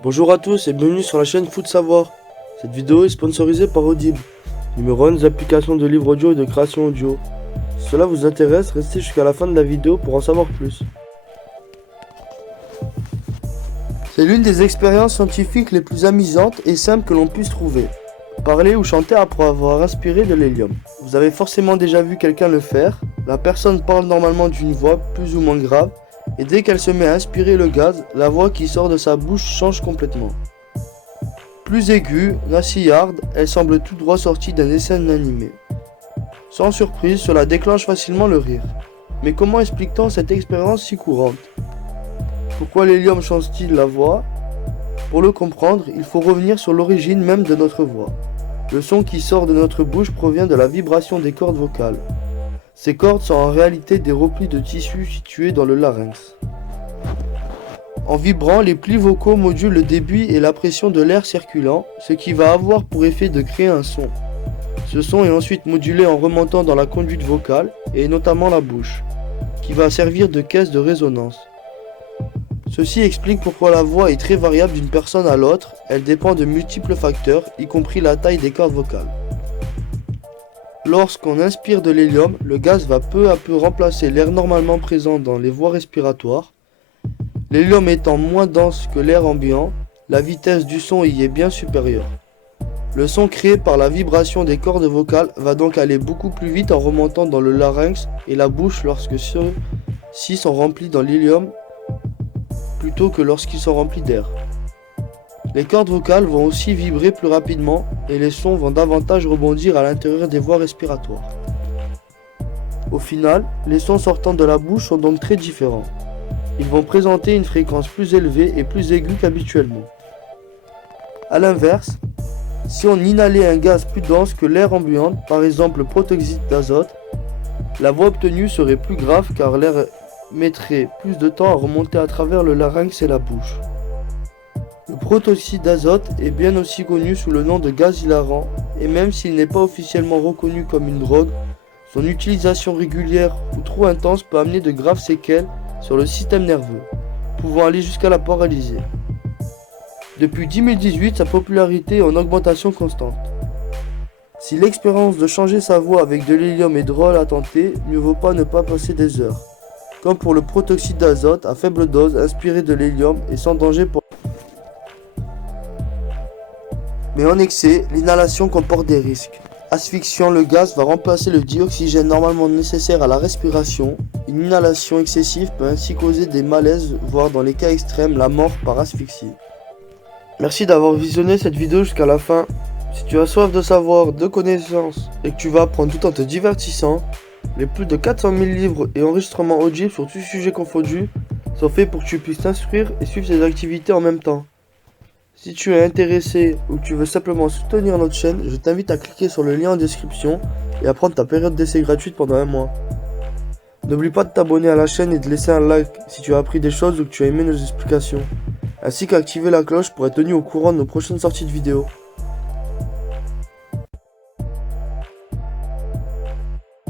Bonjour à tous et bienvenue sur la chaîne Foot Savoir. Cette vidéo est sponsorisée par Audible, numéro 1 des applications de livres audio et de création audio. Si cela vous intéresse, restez jusqu'à la fin de la vidéo pour en savoir plus. C'est l'une des expériences scientifiques les plus amusantes et simples que l'on puisse trouver. Parler ou chanter après avoir inspiré de l'hélium. Vous avez forcément déjà vu quelqu'un le faire. La personne parle normalement d'une voix plus ou moins grave, et dès qu'elle se met à inspirer le gaz, la voix qui sort de sa bouche change complètement. Plus aiguë, nasillarde, elle semble tout droit sortie d'un dessin animé. Sans surprise, cela déclenche facilement le rire. Mais comment explique-t-on cette expérience si courante? Pourquoi l'hélium change-t-il la voix? Pour le comprendre, il faut revenir sur l'origine même de notre voix. Le son qui sort de notre bouche provient de la vibration des cordes vocales. Ces cordes sont en réalité des replis de tissu situés dans le larynx. En vibrant, les plis vocaux modulent le débit et la pression de l'air circulant, ce qui va avoir pour effet de créer un son. Ce son est ensuite modulé en remontant dans la conduite vocale, et notamment la bouche, qui va servir de caisse de résonance. Ceci explique pourquoi la voix est très variable d'une personne à l'autre, elle dépend de multiples facteurs, y compris la taille des cordes vocales. Lorsqu'on inspire de l'hélium, le gaz va peu à peu remplacer l'air normalement présent dans les voies respiratoires. L'hélium étant moins dense que l'air ambiant, la vitesse du son y est bien supérieure. Le son créé par la vibration des cordes vocales va donc aller beaucoup plus vite en remontant dans le larynx et la bouche lorsque ceux-ci sont remplis dans l'hélium plutôt que lorsqu'ils sont remplis d'air. Les cordes vocales vont aussi vibrer plus rapidement et les sons vont davantage rebondir à l'intérieur des voies respiratoires. Au final, les sons sortant de la bouche sont donc très différents. Ils vont présenter une fréquence plus élevée et plus aiguë qu'habituellement. A l'inverse, si on inhalait un gaz plus dense que l'air ambiant, par exemple le protoxyde d'azote, la voix obtenue serait plus grave car l'air mettrait plus de temps à remonter à travers le larynx et la bouche. Le protoxyde d'azote est bien aussi connu sous le nom de gaz hilarant, et même s'il n'est pas officiellement reconnu comme une drogue, son utilisation régulière ou trop intense peut amener de graves séquelles sur le système nerveux, pouvant aller jusqu'à la paralysie. Depuis 2018, sa popularité est en augmentation constante. Si l'expérience de changer sa voix avec de l'hélium est drôle à tenter, mieux vaut pas ne pas passer des heures. Comme pour le protoxyde d'azote à faible dose inspiré de l'hélium et sans danger pour... Mais en excès, l'inhalation comporte des risques. Asphyxiant, le gaz va remplacer le dioxygène normalement nécessaire à la respiration. Une inhalation excessive peut ainsi causer des malaises, voire dans les cas extrêmes, la mort par asphyxie. Merci d'avoir visionné cette vidéo jusqu'à la fin. Si tu as soif de savoir, de connaissances et que tu vas apprendre tout en te divertissant, les plus de 400 000 livres et enregistrements audibles sur tous sujets confondus sont faits pour que tu puisses t'instruire et suivre tes activités en même temps. Si tu es intéressé ou que tu veux simplement soutenir notre chaîne, je t'invite à cliquer sur le lien en description et à prendre ta période d'essai gratuite pendant un mois. N'oublie pas de t'abonner à la chaîne et de laisser un like si tu as appris des choses ou que tu as aimé nos explications, ainsi qu'activer la cloche pour être tenu au courant de nos prochaines sorties de vidéos.